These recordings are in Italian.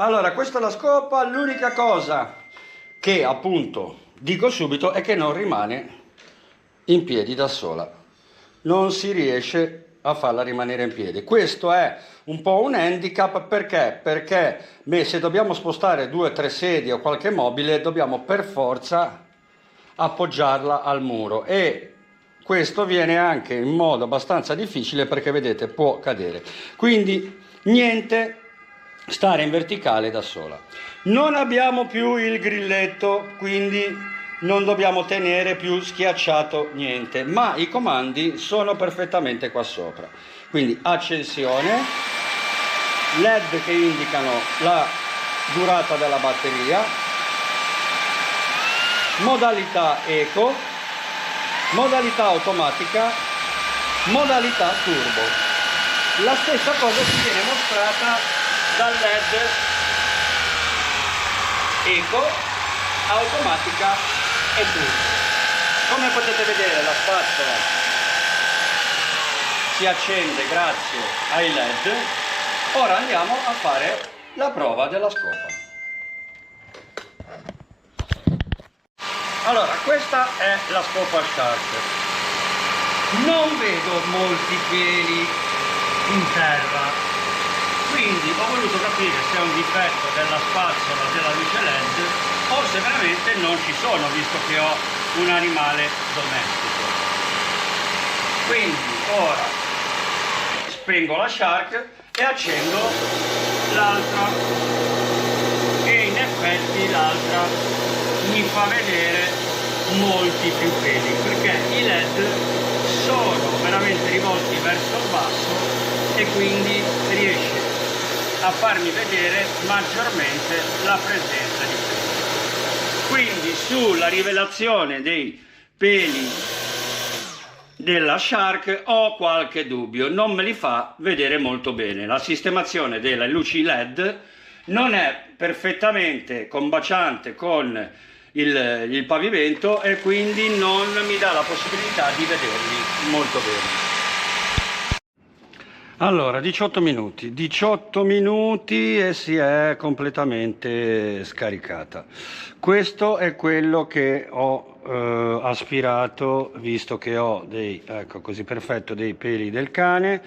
Allora, questa è la scopa. L'unica cosa che appunto dico subito è che non rimane in piedi da sola, non si riesce a farla rimanere in piedi. Questo è un po' un handicap. Perché se dobbiamo spostare 2 o 3 sedie o qualche mobile, dobbiamo per forza appoggiarla al muro, e questo viene anche in modo abbastanza difficile perché vedete può cadere. Quindi niente stare in verticale da sola. Non abbiamo più il grilletto, quindi non dobbiamo tenere più schiacciato niente, ma i comandi sono perfettamente qua sopra. Quindi accensione, LED che indicano la durata della batteria, modalità eco, modalità automatica, modalità turbo. La stessa cosa ci viene mostrata dal LED eco, automatica e turbo. Come potete vedere, la spazzola si accende grazie ai LED. Ora andiamo a fare la prova della scopa. Allora, questa è la scopa Shark. Non vedo molti peli in terra, quindi ho voluto capire se è un difetto della spazzola della luce LED o se veramente non ci sono, visto che ho un animale domestico. Quindi ora spengo la Shark e accendo l'altra, e in effetti l'altra mi fa vedere molti più peli, perché i LED sono veramente rivolti verso il basso e quindi riesce a farmi vedere maggiormente la presenza di peli. Quindi sulla rivelazione dei peli della Shark ho qualche dubbio, non me li fa vedere molto bene. La sistemazione delle luci LED non è perfettamente combaciante con il pavimento e quindi non mi dà la possibilità di vederli molto bene. Allora, 18 minuti e si è completamente scaricata. Questo è quello che ho aspirato, visto che ho dei, ecco così perfetto, dei peli del cane.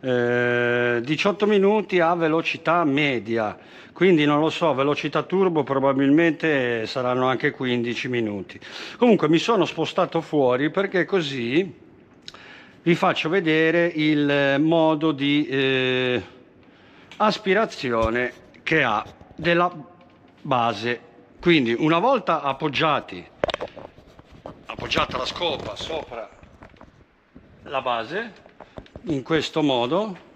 18 minuti a velocità media, quindi non lo so, velocità turbo probabilmente saranno anche 15 minuti. Comunque mi sono spostato fuori perché così vi faccio vedere il modo di aspirazione che ha della base. Quindi una volta appoggiata la scopa sopra la base, in questo modo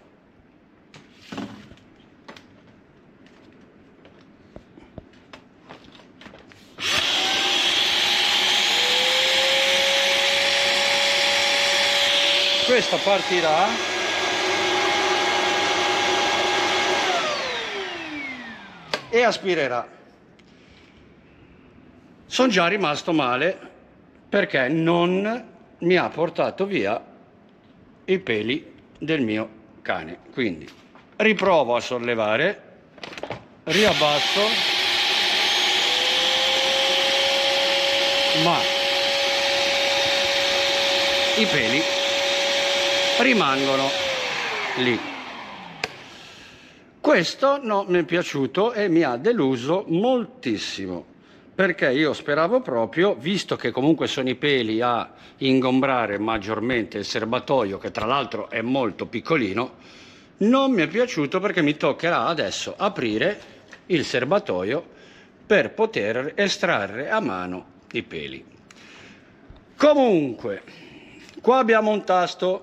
questa partirà e aspirerà. Sono già rimasto male perché non mi ha portato via i peli del mio cane. Quindi riprovo a sollevare, riabbasso, ma i peli rimangono lì. Questo non mi è piaciuto e mi ha deluso moltissimo, perché io speravo proprio, visto che comunque sono i peli a ingombrare maggiormente il serbatoio, che tra l'altro è molto piccolino, non mi è piaciuto perché mi toccherà adesso aprire il serbatoio per poter estrarre a mano i peli. Comunque, qua abbiamo un tasto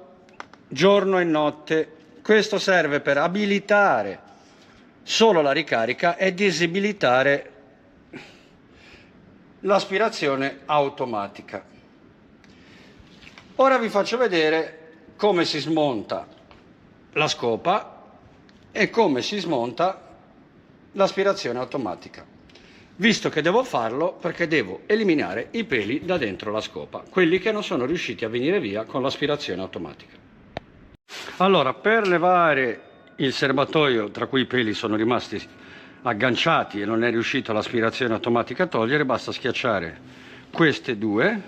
giorno e notte. Questo serve per abilitare solo la ricarica e disabilitare l'aspirazione automatica. Ora vi faccio vedere come si smonta la scopa e come si smonta l'aspirazione automatica, visto che devo farlo perché devo eliminare i peli da dentro la scopa, quelli che non sono riusciti a venire via con l'aspirazione automatica. Allora, per levare il serbatoio tra cui i peli sono rimasti agganciati e non è riuscito l'aspirazione automatica a togliere, basta schiacciare queste due,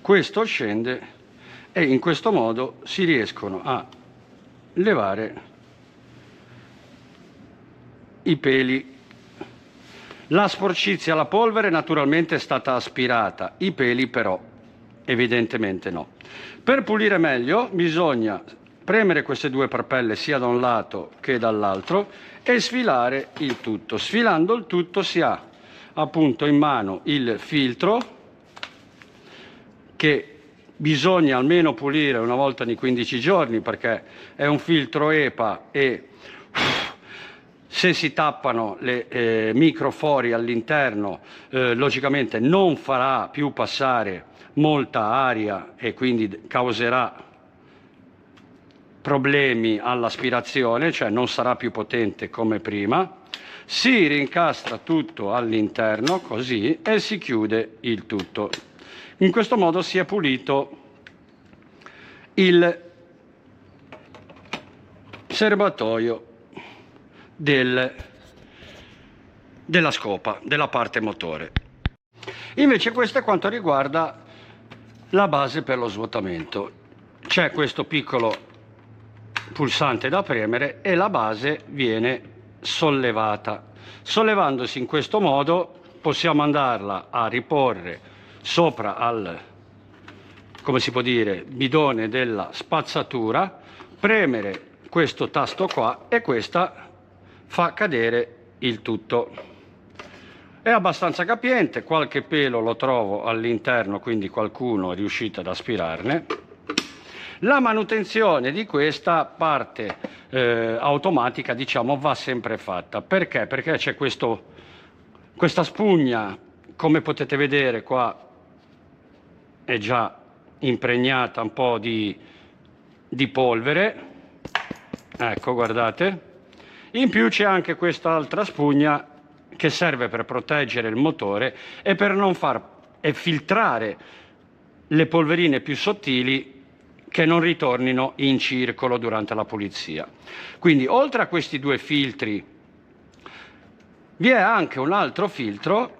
questo scende e in questo modo si riescono a levare i peli. La sporcizia, la polvere naturalmente è stata aspirata, i peli però evidentemente no. Per pulire meglio bisogna premere queste due parpelle sia da un lato che dall'altro e sfilare il tutto. Sfilando il tutto si ha appunto in mano il filtro che bisogna almeno pulire una volta ogni 15 giorni perché è un filtro EPA e se si tappano le microfori all'interno logicamente non farà più passare molta aria e quindi causerà problemi all'aspirazione, cioè non sarà più potente come prima. Si rincastra tutto all'interno così e si chiude il tutto. In questo modo si è pulito il serbatoio della scopa, della parte motore. Invece questo è quanto riguarda la base per lo svuotamento. C'è questo piccolo pulsante da premere e la base viene sollevata. Sollevandosi in questo modo possiamo andarla a riporre sopra al, come si può dire, bidone della spazzatura, premere questo tasto qua e questa fa cadere il tutto. È abbastanza capiente, qualche pelo lo trovo all'interno, quindi qualcuno è riuscito ad aspirarne. La manutenzione di questa parte automatica, diciamo, va sempre fatta. Perché? Perché c'è questa spugna, come potete vedere qua, è già impregnata un po' di polvere. Ecco, guardate. In più c'è anche quest'altra spugna che serve per proteggere il motore e per non far filtrare le polverine più sottili che non ritornino in circolo durante la pulizia. Quindi oltre a questi due filtri vi è anche un altro filtro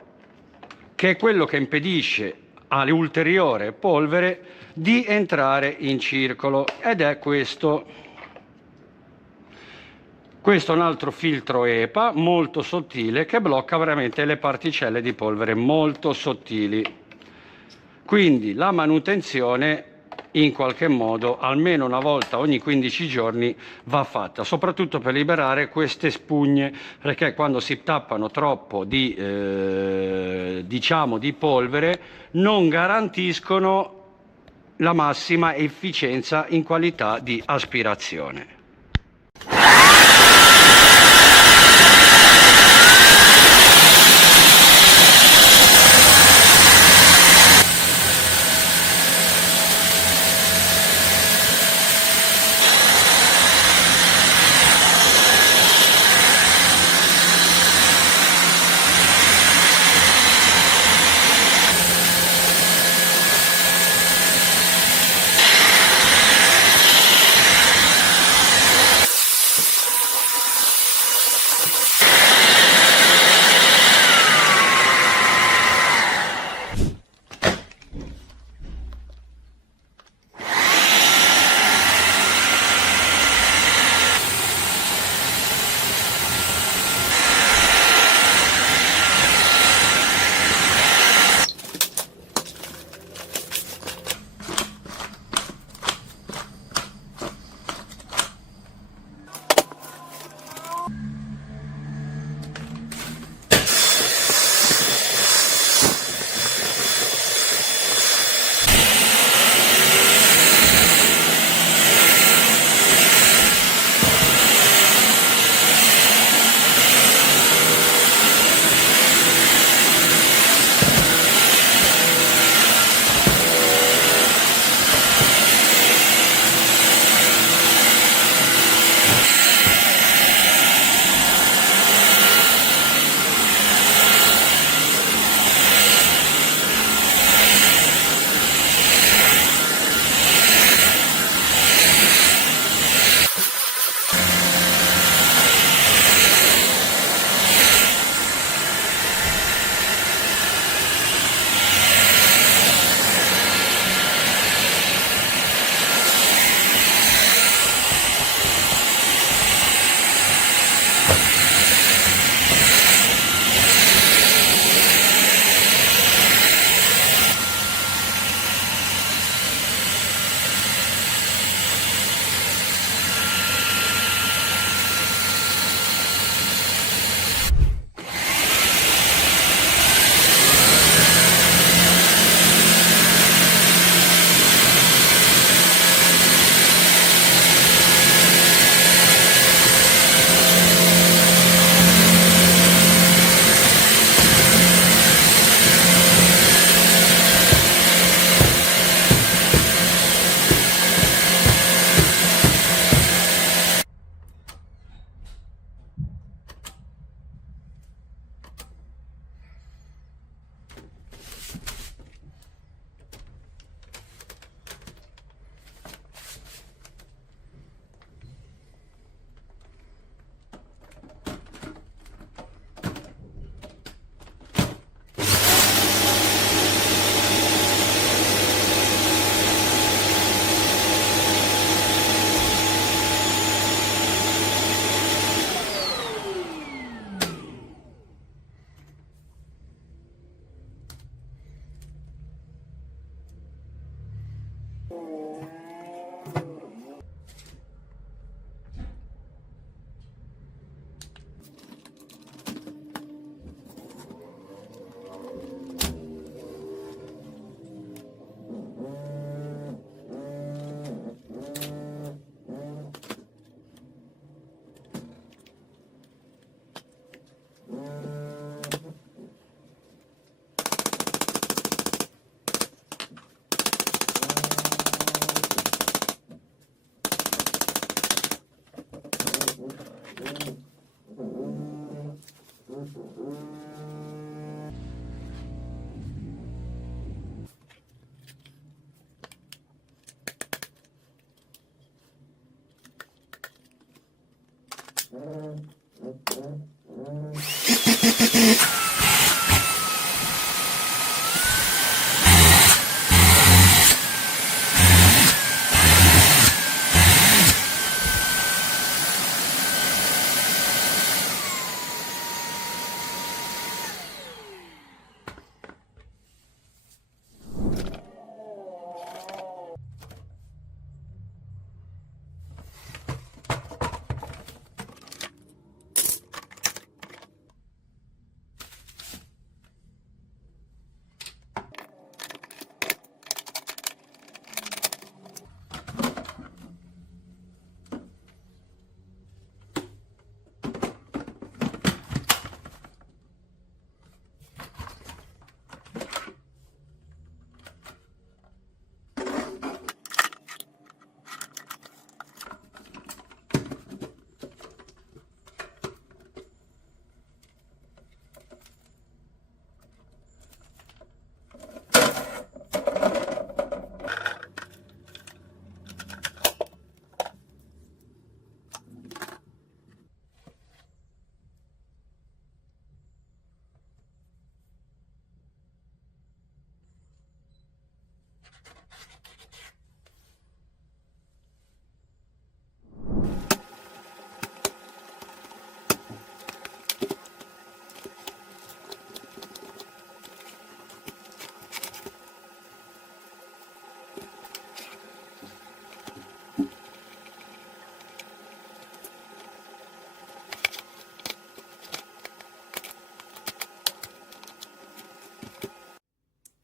che è quello che impedisce all'ulteriore polvere di entrare in circolo ed è questo. Questo è un altro filtro EPA molto sottile che blocca veramente le particelle di polvere molto sottili. Quindi la manutenzione in qualche modo almeno una volta ogni 15 giorni va fatta, soprattutto per liberare queste spugne, perché quando si tappano troppo diciamo di polvere non garantiscono la massima efficienza in qualità di aspirazione.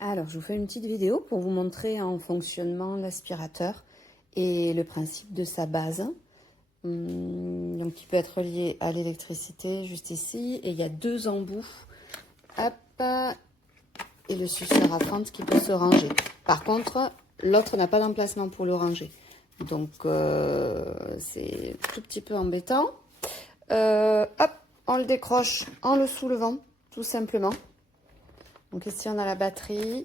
Alors, je vous fais une petite vidéo pour vous montrer en fonctionnement l'aspirateur et le principe de sa base. Donc, il peut être relié à l'électricité juste ici. Et il y a deux embouts. Hop. Et le suceur à fente qui peut se ranger. Par contre, l'autre n'a pas d'emplacement pour le ranger. Donc, c'est un tout petit peu embêtant. Hop, on le décroche en le soulevant, tout simplement. Donc ici, on a la batterie.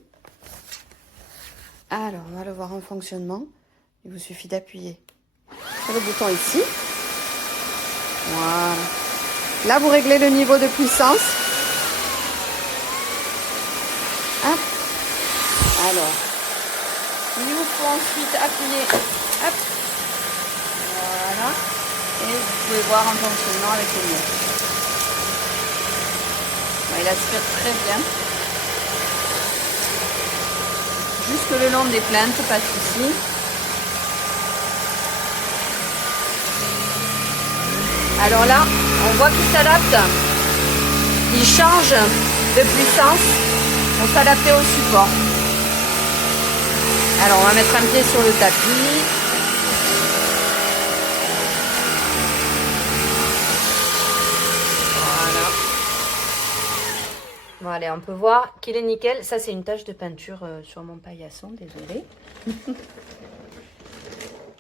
Alors, on va le voir en fonctionnement. Il vous suffit d'appuyer sur le bouton ici. Voilà. Là, vous réglez le niveau de puissance. Hop. Alors, il vous faut ensuite appuyer. Hop. Voilà. Et vous pouvez voir en fonctionnement avec le mien. Bon, il aspire très bien. Jusque le long des plaintes, pas de souci. Alors là, on voit qu'il s'adapte. Il change de puissance pour s'adapter au support. Alors, on va mettre un pied sur le tapis. Bon, allez, on peut voir qu'il est nickel. Ça, c'est une tache de peinture sur mon paillasson, désolé.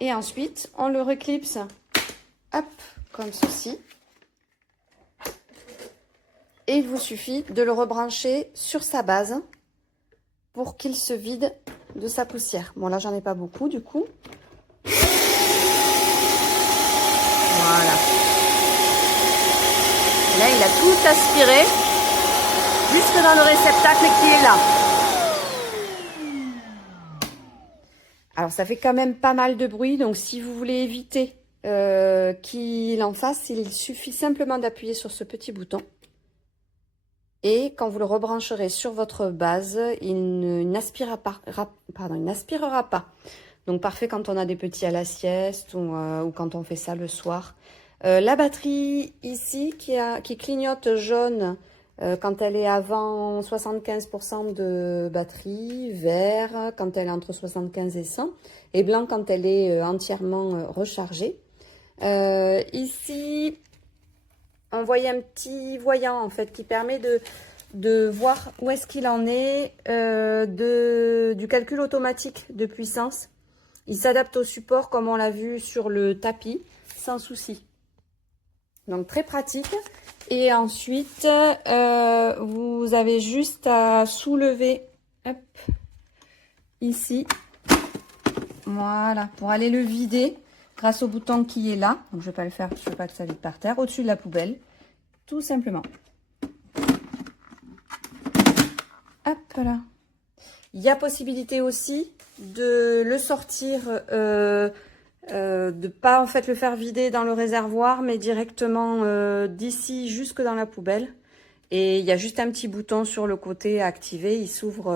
Et ensuite, on le reclipse, hop, comme ceci. Et il vous suffit de le rebrancher sur sa base pour qu'il se vide de sa poussière. Bon, là, j'en ai pas beaucoup, du coup. Voilà. Là, il a tout aspiré. Jusque dans le réceptacle qui est là. Alors, ça fait quand même pas mal de bruit. Donc, si vous voulez éviter qu'il en fasse, il suffit simplement d'appuyer sur ce petit bouton. Et quand vous le rebrancherez sur votre base, il n'aspirera pas. Donc, parfait quand on a des petits à la sieste ou quand on fait ça le soir. La batterie ici qui clignote jaune, quand elle est avant 75% de batterie, vert quand elle est entre 75 et 100, et blanc quand elle est entièrement rechargée. Ici, on voit un petit voyant en fait qui permet de voir où est-ce qu'il en est du calcul automatique de puissance. Il s'adapte au support comme on l'a vu sur le tapis, sans souci. Donc très pratique. Et ensuite, vous avez juste à soulever, hop, ici, voilà, pour aller le vider grâce au bouton qui est là. Donc, je ne vais pas le faire, je ne veux pas que ça vide par terre, au-dessus de la poubelle, tout simplement. Hop là. Il y a possibilité aussi de le sortir, de pas en fait le faire vider dans le réservoir, mais directement d'ici jusque dans la poubelle. Et il y a juste un petit bouton sur le côté à activer, il s'ouvre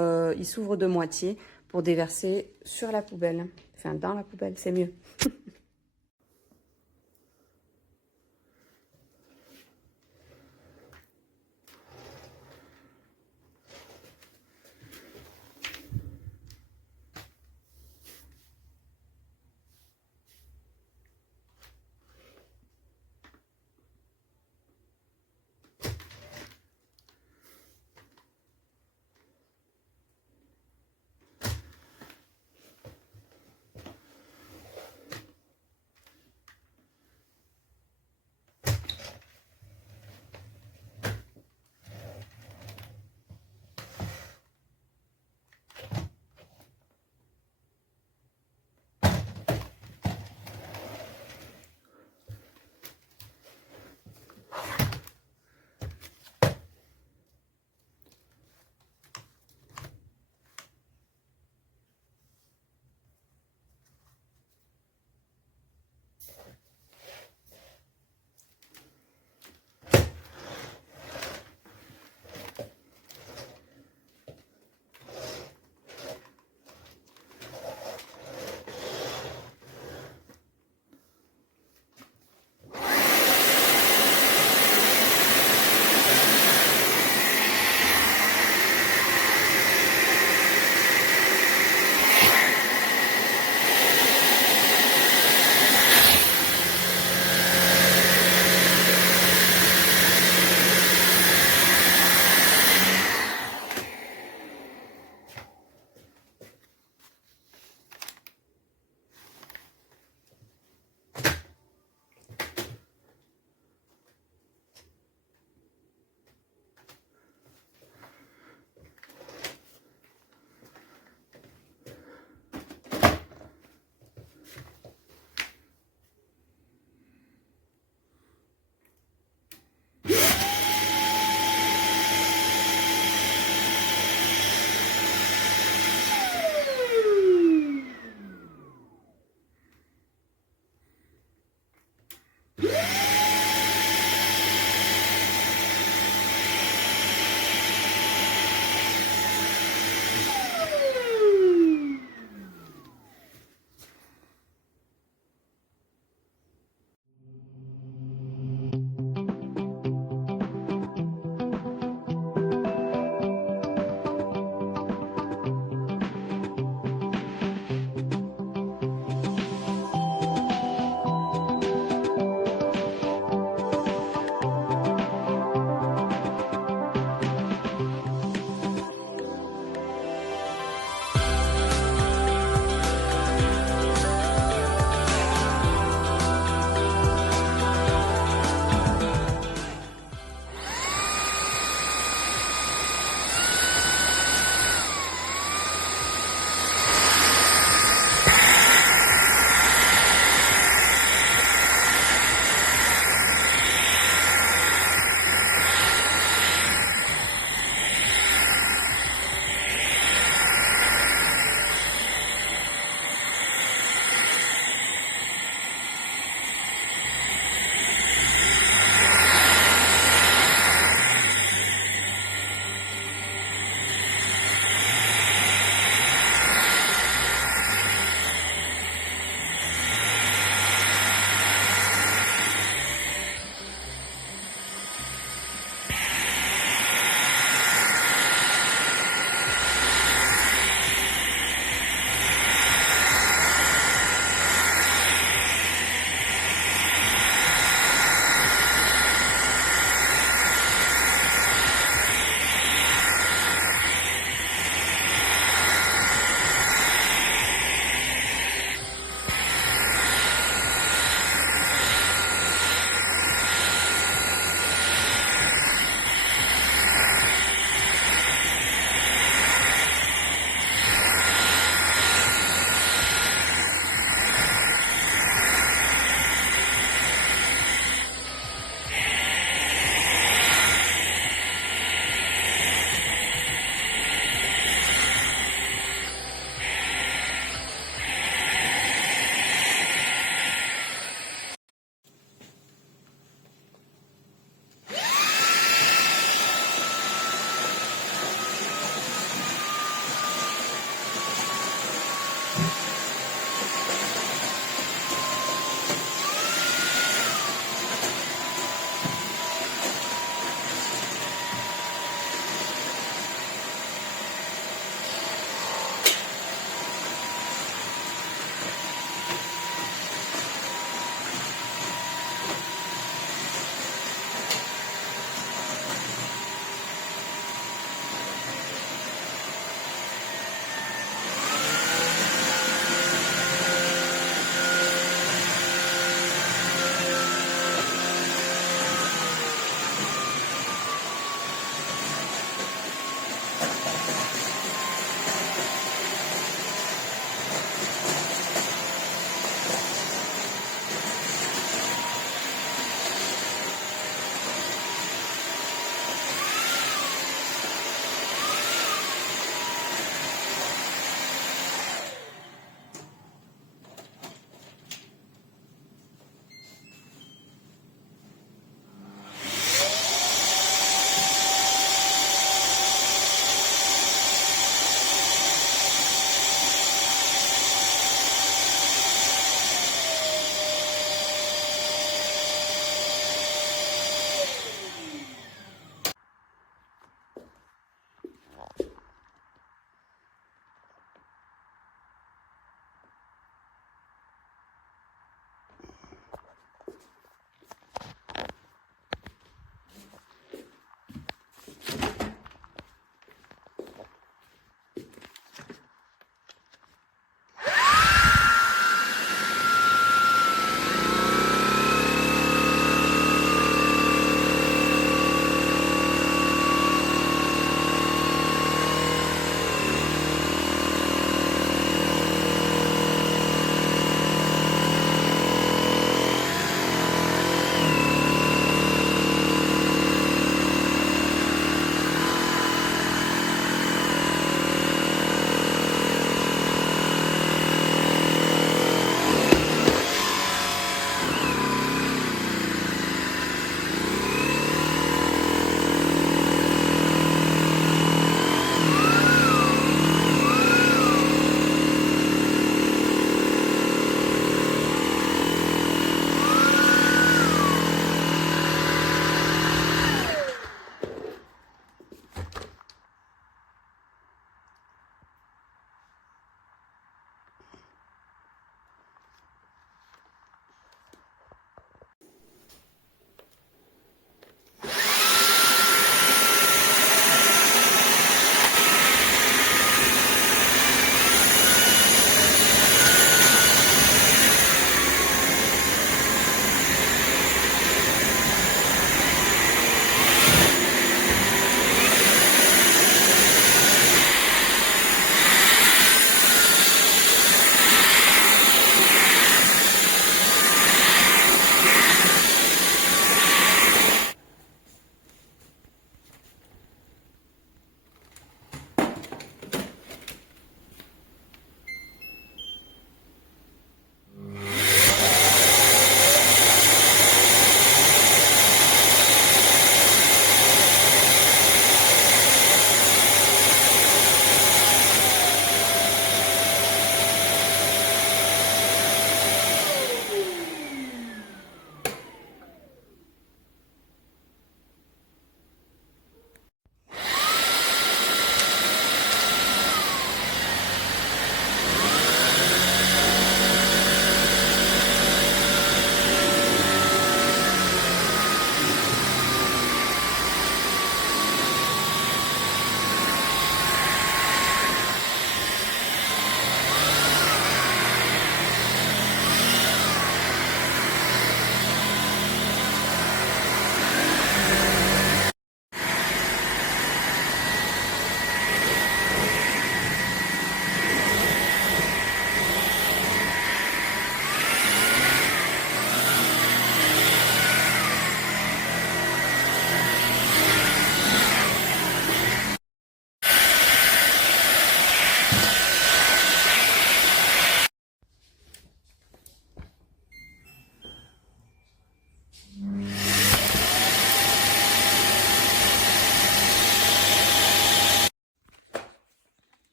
de moitié pour déverser sur la poubelle. Enfin, dans la poubelle, c'est mieux.